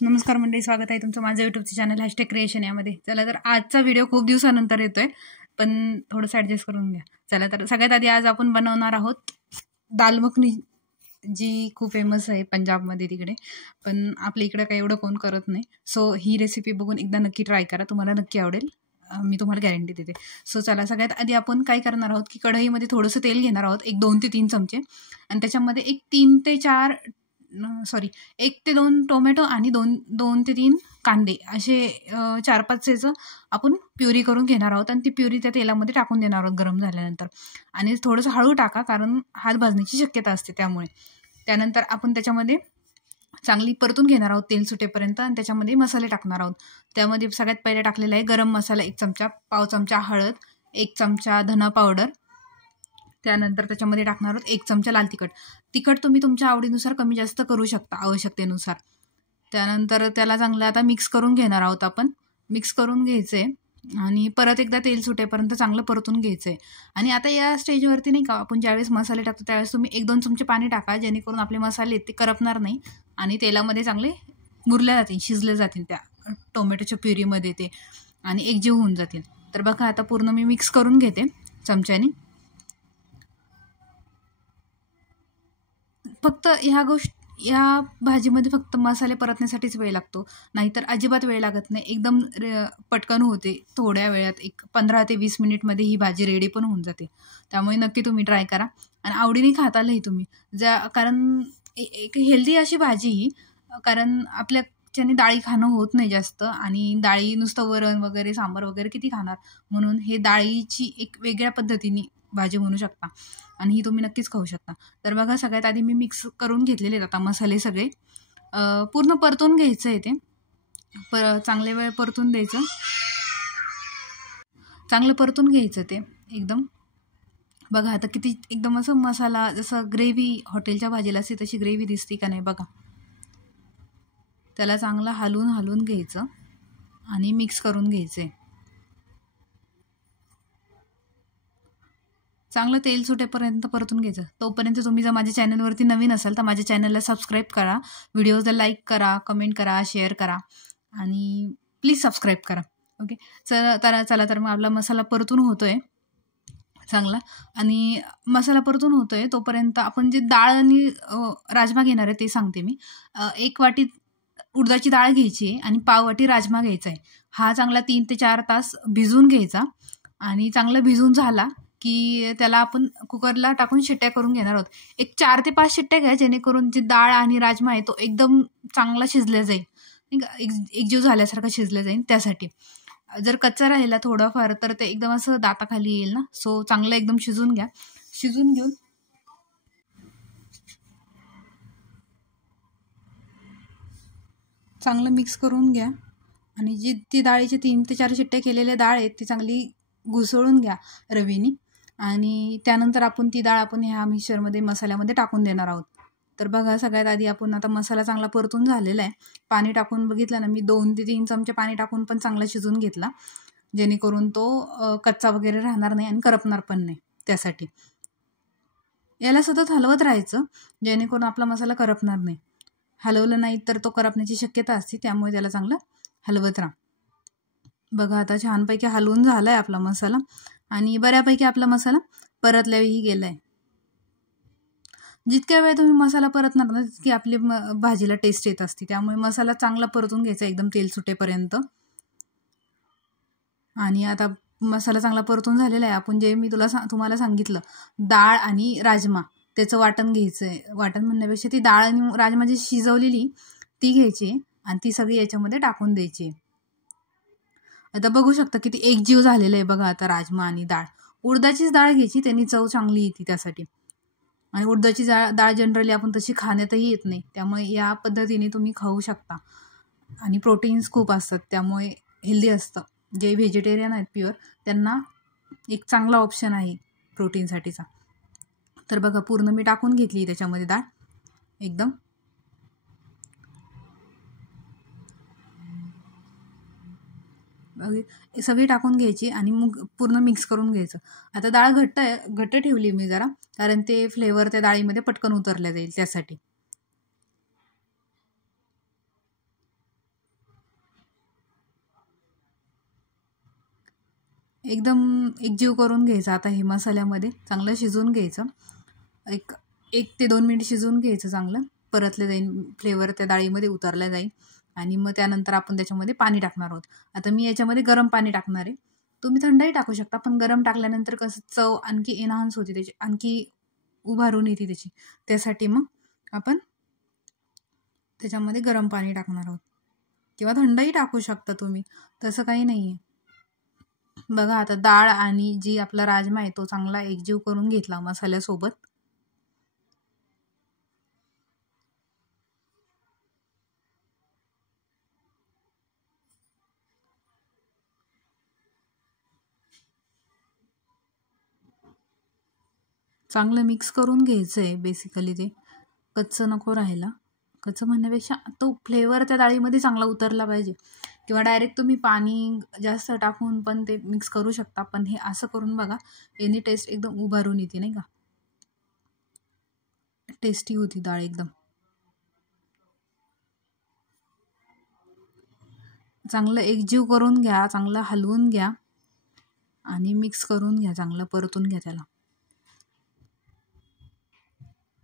नमस्कार मंडळी, स्वागत आहे तुमचं माझं यूट्यूबचं चॅनल #क्रिएशन यामध्ये. चला तर आजचा व्हिडिओ खूप दिवसानंतर येतोय, पण थोडंसं ॲडजस्ट करून घ्या. चला तर सगळ्यात आधी आज आपण बनवणार आहोत दाल मखनी, जी खूप फेमस आहे पंजाबमध्ये तिकडे, पण आपल्या इकडे काही एवढं कोण करत नाही. सो ही रेसिपी बघून एकदा नक्की ट्राय करा, तुम्हाला नक्की आवडेल, मी तुम्हाला गॅरंटी देते. सो चला, सगळ्यात आधी आपण काय करणार आहोत की कढईमध्ये थोडंसं तेल घेणार आहोत, 2 ते 3 चमचे, आणि त्याच्यामध्ये 1 ते 2 टोमॅटो आणि 2 ते 3 कांदे असे 4-5 आपण प्युरी करून घेणार आहोत, आणि ती प्युरी त्या तेलामध्ये टाकून देणार आहोत गरम झाल्यानंतर. आणि थोडंसं हळू टाका, कारण हात भाजण्याची शक्यता असते त्यामुळे. त्यानंतर आपण त्याच्यामध्ये चांगली परतून घेणार आहोत तेल सुटेपर्यंत, आणि त्याच्यामध्ये मसाले टाकणार आहोत. त्यामध्ये सगळ्यात पहिले टाकलेला आहे गरम मसाला 1 चमचा, पाव चमचा हळद, 1 चमचा धना पावडर. त्यानंतर त्याच्यामध्ये टाकणार आहोत 1 चमचा लाल तिखट. तिखट तुम्ही तुमच्या आवडीनुसार कमी जास्त करू शकता, आवश्यकतेनुसार. त्यानंतर त्याला चांगलं आता मिक्स करून घेणार आहोत आपण. मिक्स करून घ्यायचं आहे आणि परत एकदा तेल सुटेपर्यंत चांगलं परतून घ्यायचं आहे. आणि आता या स्टेजवरती नाही का, आपण ज्यावेळेस मसाले टाकतो त्यावेळेस तुम्ही 1-2 चमचे पाणी टाका, जेणेकरून आपले मसाले ते करपणार नाही आणि तेलामध्ये चांगले मुरले जातील, शिजले जातील त्या टोमॅटोच्या प्युरीमध्ये ते, आणि एकजीव होऊन जातील. तर बघा, आता पूर्ण मी मिक्स करून घेते चमच्याने. फक्त या भाजीमध्ये फक्त मसाले परतण्यासाठीच वेळ लागतो, नाहीतर अजिबात वेळ लागत नाही. एकदम पटकन होते, थोड्या वेळात 15 ते 20 मिनिटमध्ये ही भाजी रेडी पण होऊन जाते. त्यामुळे नक्की तुम्ही ट्राय करा, आणि आवडीने खातालही तुम्ही, कारण एक हेल्दी अशी भाजी ही, कारण आपल्याच्याने डाळी खाणं होत नाही जास्त, आणि डाळी नुसतं वरण वगैरे, सांबार वगैरे किती खाणार, म्हणून हे डाळीची एक वेगळ्या पद्धतीने भाजी म्हणू शकता, आणि ही तुम्ही नक्कीच खाऊ शकता. तर बघा, सगळ्यात आधी मी मिक्स करून घेतलेले आहेत आता मसाले सगळे. पूर्ण परतून घ्यायचं आहे ते, चांगले वेळ परतून द्यायचं, चांगलं परतून घ्यायचं ते एकदम. बघा आता किती एकदम असं मसाला, जसं ग्रेव्ही हॉटेलच्या भाजीला असते तशी ग्रेव्ही दिसते का नाही बघा. त्याला चांगलं हलवून घ्यायचं आणि मिक्स करून घ्यायचं. चांगलं तेल सुटेपर्यंत परतून घ्यायचं. तोपर्यंत तुम्ही जर माझ्या चॅनलवरती नवीन असाल तर माझ्या चॅनलला सबस्क्राईब करा, व्हिडिओजला लाईक करा, कमेंट करा, शेअर करा, आणि प्लीज सबस्क्राईब करा. ओके, चला तर मग आपला मसाला परतून होतोय चांगला, आणि मसाला परतून होतोय तोपर्यंत आपण जे डाळ आणि राजमा घेणार आहे ते सांगते मी. 1 वाटी उडदाची डाळ घ्यायची आहे आणि पाव वाटी राजमा घ्यायचा आहे. हा चांगला 3 ते 4 तास भिजवून घ्यायचा, आणि चांगला भिजून झाला की त्याला आपण कुकरला टाकून शिट्ट्या करून घेणार आहोत. 4 ते 5 शिट्ट्या घ्या, जेणेकरून जी डाळ आणि राजमा आहे तो एकदम चांगला शिजला जाईल, नाही का, एकजीव झाल्यासारखा शिजला जाईल. त्यासाठी जर कच्चा राहिला थोडाफार तर ते एकदम असं दाताखाली येईल ना. सो चांगलं एकदम शिजून घ्या. शिजून घेऊन चांगलं मिक्स करून घ्या, आणि जी ती डाळीची 3 ते 4 शिट्ट्या केलेल्या डाळ आहेत ती चांगली घुसळून घ्या रवीनी, आणि त्यानंतर आपण ती डाळ ह्या मिक्सरमध्ये मसाल्यामध्ये टाकून देणार आहोत. तर बघा, सगळ्यात आधी आपण आता मसाला चांगला परतून झालेला आहे. पाणी टाकून बघितलं ना मी, 2 ते 3 चमचे पाणी टाकून पण चांगला शिजून घेतला, जेणेकरून तो कच्चा वगैरे राहणार नाही आणि करपणार पण नाही. त्यासाठी याला सतत हलवत राहायचं, जेणेकरून आपला मसाला करपणार नाही. हलवलं नाही तर तो करपण्याची शक्यता असते, त्यामुळे त्याला चांगलं हलवत राहा. बघा, आता छानपैकी हलवून झाला आहे आपला मसाला, आणि बऱ्यापैकी आपला मसाला परतल्याही गेला आहे. जितक्या वेळ तुम्ही मसाला परतणार ना, तितकी आपली भाजीला टेस्ट येत असते. त्यामुळे मसाला चांगला परतून घ्यायचा एकदम तेल सुटेपर्यंत. आणि आता मसाला चांगला परतून झालेला आहे. आपण जे मी तुम्हाला सांगितलं, डाळ आणि राजमा, त्याचं वाटण घ्यायचं आहे. वाटण म्हणण्यापेक्षा ती डाळ आणि राजमा जी शिजवलेली ती घ्यायची, आणि ती सगळी याच्यामध्ये टाकून द्यायची. आता बघू शकता किती एकजीव झालेलं आहे बघा. आता राजमा आणि डाळ, उडदाचीच डाळ घ्यायची, त्यांनी चव चांगली येते त्यासाठी. आणि उडदाची डाळ जनरली आपण तशी खाण्यातही येत नाही, त्यामुळे या पद्धतीने तुम्ही खाऊ शकता, आणि प्रोटीन्स खूप असतात, त्यामुळे हेल्दी असतं. जे व्हेजिटेरियन आहेत प्युअर, त्यांना एक चांगला ऑप्शन आहे प्रोटीनसाठीचा. तर बघा, पूर्ण मी टाकून घेतली त्याच्यामध्ये डाळ एकदम. सगळी टाकून घ्यायची आणि मग पूर्ण मिक्स करून घ्यायचं. आता डाळ घट्ट ठेवली मी जरा, कारण ते फ्लेवर त्या डाळीमध्ये पटकन उतरल्या जाईल त्यासाठी. एकदम एकजीव करून घ्यायचं. आता हे मसाल्यामध्ये चांगलं शिजवून घ्यायचं. एक 1 ते 2 मिनिट शिजवून घ्यायचं चांगलं. परतलं जाईल, फ्लेवर त्या डाळीमध्ये उतरला जाईल आणि मग त्यानंतर आपण त्याच्यामध्ये पाणी टाकणार आहोत. आता मी याच्यामध्ये गरम पाणी टाकणार आहे. तुम्ही थंडही टाकू शकता, पण गरम टाकल्यानंतर कसं चव आणखी एनहान्स होते त्याची, आणखी उभारून येते त्याची. त्यासाठी मग आपण त्याच्यामध्ये गरम पाणी टाकणार आहोत किंवा थंडही टाकू शकता तुम्ही, तसं काही नाही आहे. बघा आता डाळ आणि जी आपला राजमा आहे तो चांगला एकजीव करून घेतला मसाल्यासोबत. चांगलं मिक्स करून घ्यायचं आहे बेसिकली. ते कच्चं नको राहायला. कच्चं म्हणण्यापेक्षा तो फ्लेवर त्या डाळीमध्ये चांगला उतरला पाहिजे. किंवा डायरेक्ट तुम्ही पाणी जास्त टाकून पण ते मिक्स करू शकता, पण हे असं करून बघा, याने टेस्ट एकदम उभारून येते नाही का, टेस्टी होती डाळ एकदम. चांगलं एकजीव करून घ्या, चांगलं हलवून घ्या आणि मिक्स करून घ्या, चांगलं परतून घ्या त्याला.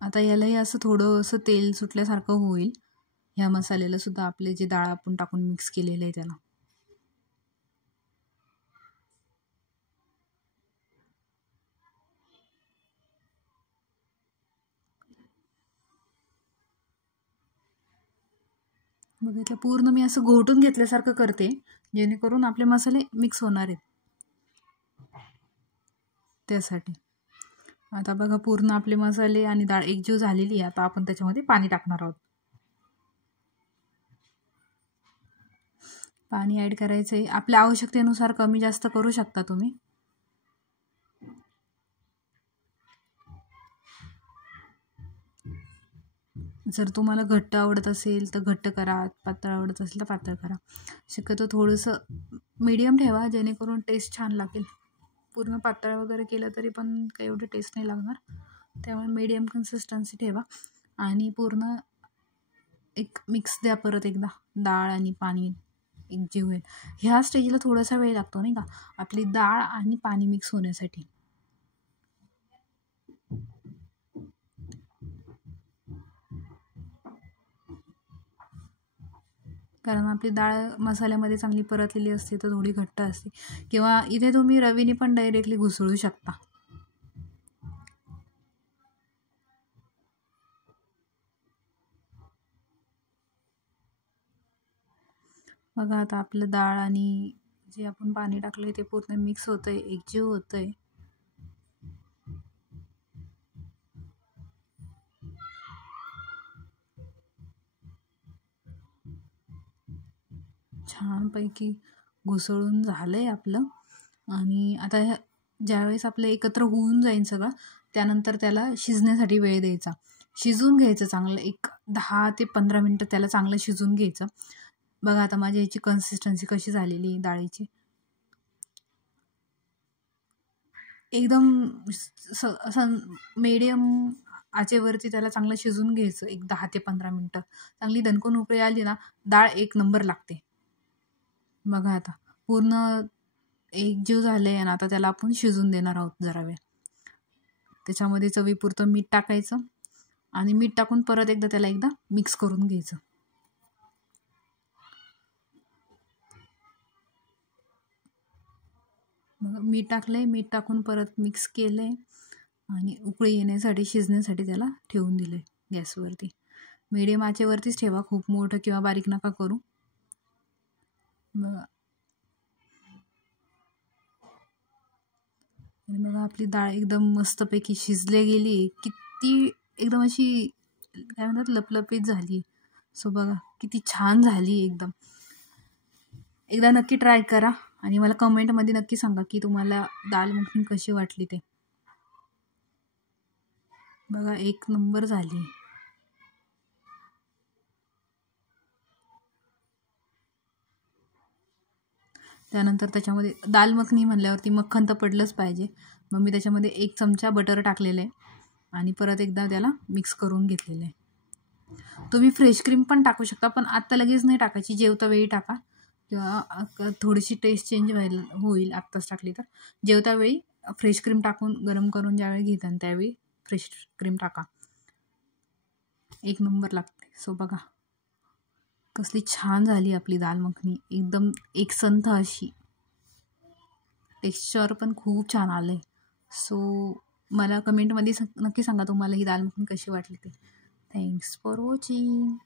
आता यालाही असं थोडंसं तेल सुटल्यासारखं होईल ह्या मसाल्याला सुद्धा, आपले जे डाळ आपण टाकून मिक्स केलेलं आहे त्याला. बघितलं, पूर्ण मी असं घोटून घेतल्यासारखं करते जेणेकरून आपले मसाले मिक्स होणार आहेत त्यासाठी. आता बघा पूर्ण आपले मसाले आणि डाळ एकजीव झालेली आहे. आता आपण त्याच्यामध्ये पाणी टाकणार आहोत. पाणी ॲड करायचं आहे. आपल्या आवश्यकतेनुसार कमी जास्त करू शकता तुम्ही. जर तुम्हाला घट्ट आवडत असेल तर घट्ट करा, पातळ आवडत असेल तर पातळ करा. शक्यतो थोडंसं मीडियम ठेवा जेणेकरून टेस्ट छान लागेल. पूर्ण पातळ वगैरे केलं तरी पण काही एवढी टेस्ट नाही लागणार. त्यामुळे मीडियम कन्सिस्टन्सी ठेवा आणि पूर्ण एक मिक्स द्या परत एकदा. डाळ आणि पाणी एकजीव होईल. ह्या स्टेजला थोडासा वेळ लागतो नाही का, आपली डाळ आणि पाणी मिक्स होण्यासाठी. कारण आपली डाळ मसाल्यामध्ये चांगली परतलेली असते तर थोडी घट्ट असते. किंवा इथे तुम्ही रवीने पण डायरेक्टली घुसळू शकता. बघा आता आपलं डाळ आणि जे आपण पाणी टाकलंय ते पूर्ण मिक्स होतंय, एकजीव होतंय. छानपैकी घुसळून झालंय आपलं. आणि आता ज्यावेळेस आपलं एकत्र होऊन जाईल सगळं, त्यानंतर त्याला शिजण्यासाठी वेळ द्यायचा. शिजवून घ्यायचं चांगलं, एक 10 ते 15 मिनटं त्याला चांगलं शिजवून घ्यायचं. बघा आता माझ्या ह्याची कन्सिस्टन्सी कशी झालेली डाळीची, एकदम असं मीडियम आचेवरती त्याला चांगलं शिजवून घ्यायचं. एक 10 ते 15 मिनटं चांगली दणकून उकळी आली ना, डाळ एक नंबर लागते. बघा आता पूर्ण एकजीव झाले आणि आता त्याला आपण शिजून देणार आहोत जरा वेळ. त्याच्यामध्ये चवीपुरतं मीठ टाकायचं आणि मीठ टाकून परत एकदा त्याला एकदा मिक्स करून घ्यायचं. मीठ टाकलंय, मीठ टाकून परत मिक्स केलंय आणि उकळी येण्यासाठी, शिजण्यासाठी त्याला ठेवून दिलंय गॅसवरती. मीडियम आचेवरतीच ठेवा, खूप मोठं किंवा बारीक नका करू. बघा आणि बघा आपली डाळ एकदम मस्तपैकी शिजले गेली. किती एकदम अशी काय म्हणतात लपलपीत झाली. सो बघा किती छान झाली एकदम. एकदा नक्की ट्राय करा आणि मला कमेंटमध्ये नक्की सांगा की तुम्हाला दाल मखनी कशी वाटली ते. बघा एक नंबर झाली. त्यानंतर त्याच्यामध्ये दाल मखनी म्हणल्यावरती मक्खन तर पडलंच पाहिजे. मग मी त्याच्यामध्ये 1 चमचा बटर टाकलेलं आहे आणि परत एकदा त्याला मिक्स करून घेतलेलं आहे. तुम्ही फ्रेश क्रीम पण टाकू शकता, पण आत्ता लगेच नाही टाकायची, जेवता वेळी टाका. किंवा थोडीशी टेस्ट चेंज होईल आत्ताच टाकली तर. जेवतावेळी फ्रेश क्रीम टाकून गरम करून ज्यावेळी घेता त्यावेळी फ्रेश क्रीम टाका. एक नंबर लागते. सो बघा कसली छान झाली आपली दाल मखनी, एकदम एकसंथ अशी. टेक्स्चर पण खूप छान आलं आहे. सो मला कमेंटमध्ये नक्की सांगा तुम्हाला ही दाल मखनी कशी वाटली ते. Thanks for watching.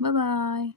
Bye bye.